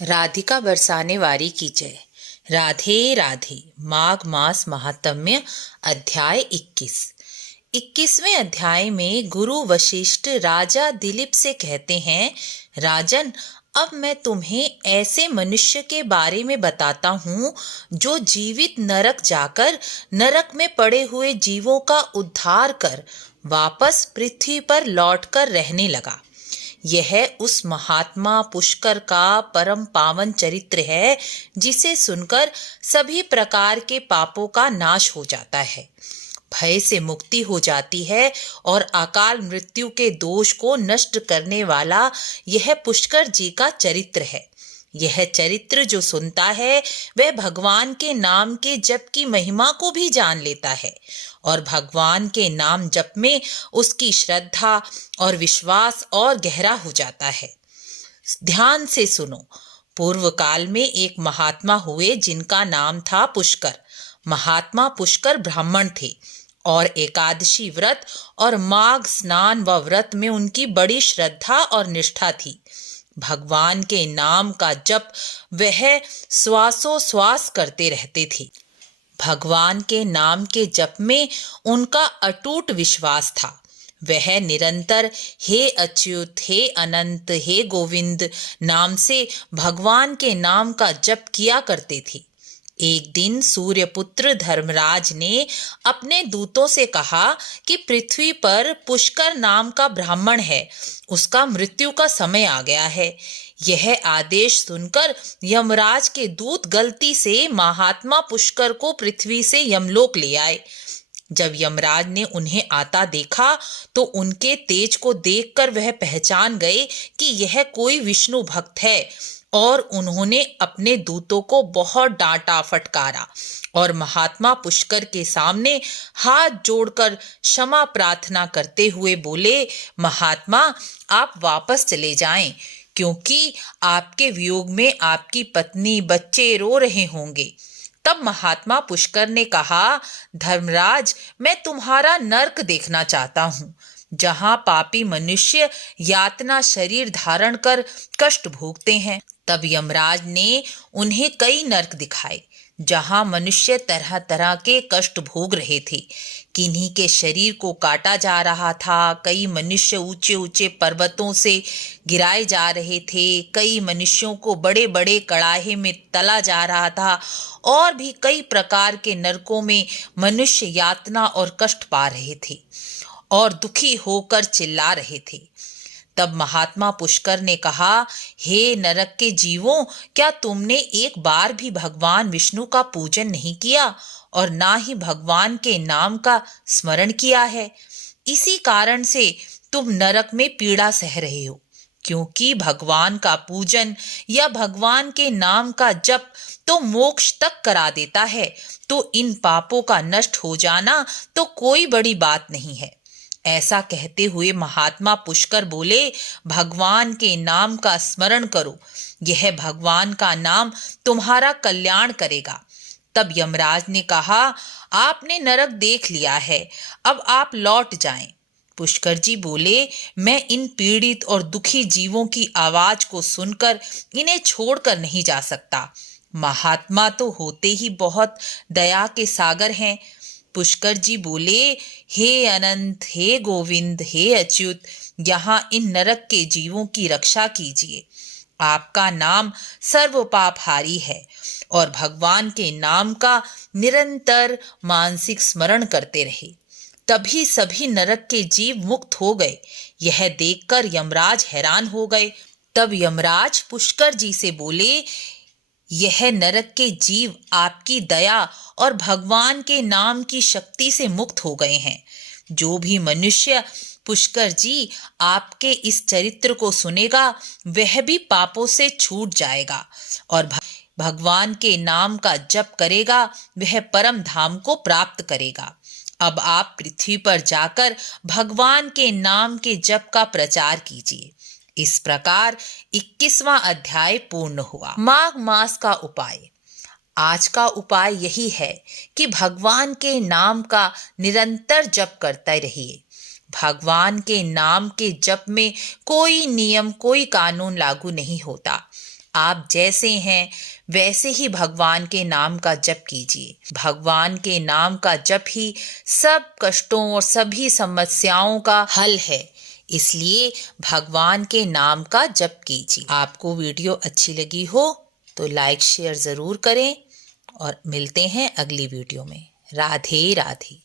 राधिका बरसाने वारी की जय। राधे राधे। माघ मास महात्म्य अध्याय 21। 21वें अध्याय में गुरु वशिष्ठ राजा दिलीप से कहते हैं, राजन, अब मैं तुम्हें ऐसे मनुष्य के बारे में बताता हूँ जो जीवित नरक जाकर नरक में पड़े हुए जीवों का उद्धार कर वापस पृथ्वी पर लौटकर रहने लगा। यह उस महात्मा पुष्कर का परम पावन चरित्र है जिसे सुनकर सभी प्रकार के पापों का नाश हो जाता है, भय से मुक्ति हो जाती है और अकाल मृत्यु के दोष को नष्ट करने वाला यह पुष्कर जी का चरित्र है। यह चरित्र जो सुनता है वह भगवान के नाम के जप की महिमा को भी जान लेता है और भगवान के नाम जप में उसकी श्रद्धा और विश्वास और गहरा हो जाता है। ध्यान से सुनो। पूर्व काल में एक महात्मा हुए जिनका नाम था पुष्कर। महात्मा पुष्कर ब्राह्मण थे और एकादशी व्रत और माघ स्नान व व्रत में उनकी बड़ी श्रद्धा और निष्ठा थी। भगवान के नाम का जप वह श्वासोश्वास करते रहते थे। भगवान के नाम के जप में उनका अटूट विश्वास था। वह निरंतर हे अच्युत, हे अनंत, हे गोविंद नाम से भगवान के नाम का जप किया करते थे। एक दिन सूर्यपुत्र धर्मराज ने अपने दूतों से कहा कि पृथ्वी पर पुष्कर नाम का ब्राह्मण है, उसका मृत्यु का समय आ गया है। यह आदेश सुनकर यमराज के दूत गलती से महात्मा पुष्कर को पृथ्वी से यमलोक ले आए। जब यमराज ने उन्हें आता देखा तो उनके तेज को देखकर वह पहचान गए कि यह कोई विष्णु भक्त है और उन्होंने अपने दूतों को बहुत डांटा फटकारा और महात्मा पुष्कर के सामने हाथ जोड़कर क्षमा प्रार्थना करते हुए बोले, महात्मा, आप वापस चले जाएं, क्योंकि आपके वियोग में आपकी पत्नी बच्चे रो रहे होंगे। तब महात्मा पुष्कर ने कहा, धर्मराज, मैं तुम्हारा नर्क देखना चाहता हूँ, जहाँ पापी मनुष्य यातना शरीर धारण कर कष्ट भोगते हैं। तब यमराज ने उन्हें कई नर्क दिखाए जहाँ मनुष्य तरह तरह के कष्ट भोग रहे थे। किन्हीं के शरीर को काटा जा रहा था, कई मनुष्य ऊंचे ऊंचे पर्वतों से गिराए जा रहे थे, कई मनुष्यों को बड़े बड़े कड़ाहे में तला जा रहा था और भी कई प्रकार के नरकों में मनुष्य यातना और कष्ट पा रहे थे और दुखी होकर चिल्ला रहे थे। तब महात्मा पुष्कर ने कहा, हे नरक के जीवों, क्या तुमने एक बार भी भगवान विष्णु का पूजन नहीं किया और ना ही भगवान के नाम का स्मरण किया है? इसी कारण से तुम नरक में पीड़ा सह रहे हो, क्योंकि भगवान का पूजन या भगवान के नाम का जप तो मोक्ष तक करा देता है, तो इन पापों का नष्ट हो जाना तो कोई बड़ी बात नहीं है। ऐसा कहते हुए महात्मा पुष्कर बोले, भगवान के नाम का स्मरण करो, यह भगवान का नाम तुम्हारा कल्याण करेगा। तब यमराज ने कहा, आपने नरक देख लिया है, अब आप लौट जाएं। पुष्कर जी बोले, मैं इन पीड़ित और दुखी जीवों की आवाज को सुनकर इन्हें छोड़कर नहीं जा सकता। महात्मा तो होते ही बहुत दया के सागर हैं। पुष्कर जी बोले, हे अनंत, हे गोविंद, हे अच्युत, यहाँ इन नरक के जीवों की रक्षा कीजिए। आपका नाम सर्व पापहारी है और भगवान के नाम का निरंतर मानसिक स्मरण करते रहे, तभी सभी नरक के जीव मुक्त हो गए। यह देखकर यमराज हैरान हो गए। तब यमराज पुष्कर जी से बोले, यह नरक के जीव आपकी दया और भगवान के नाम की शक्ति से मुक्त हो गए हैं। जो भी मनुष्य पुष्कर जी आपके इस चरित्र को सुनेगा वह भी पापों से छूट जाएगा और भगवान के नाम का जप करेगा, वह परम धाम को प्राप्त करेगा। अब आप पृथ्वी पर जाकर भगवान के नाम के जप का प्रचार कीजिए। इस प्रकार 21वां अध्याय पूर्ण हुआ। माघ मास का उपाय। आज का उपाय यही है कि भगवान के नाम का निरंतर जप करते रहिए। भगवान के नाम के जप में कोई नियम, कोई कानून लागू नहीं होता। आप जैसे हैं वैसे ही भगवान के नाम का जप कीजिए। भगवान के नाम का जप ही सब कष्टों और सभी समस्याओं का हल है, इसलिए भगवान के नाम का जप कीजिए। आपको वीडियो अच्छी लगी हो तो लाइक शेयर ज़रूर करें और मिलते हैं अगली वीडियो में। राधे राधे।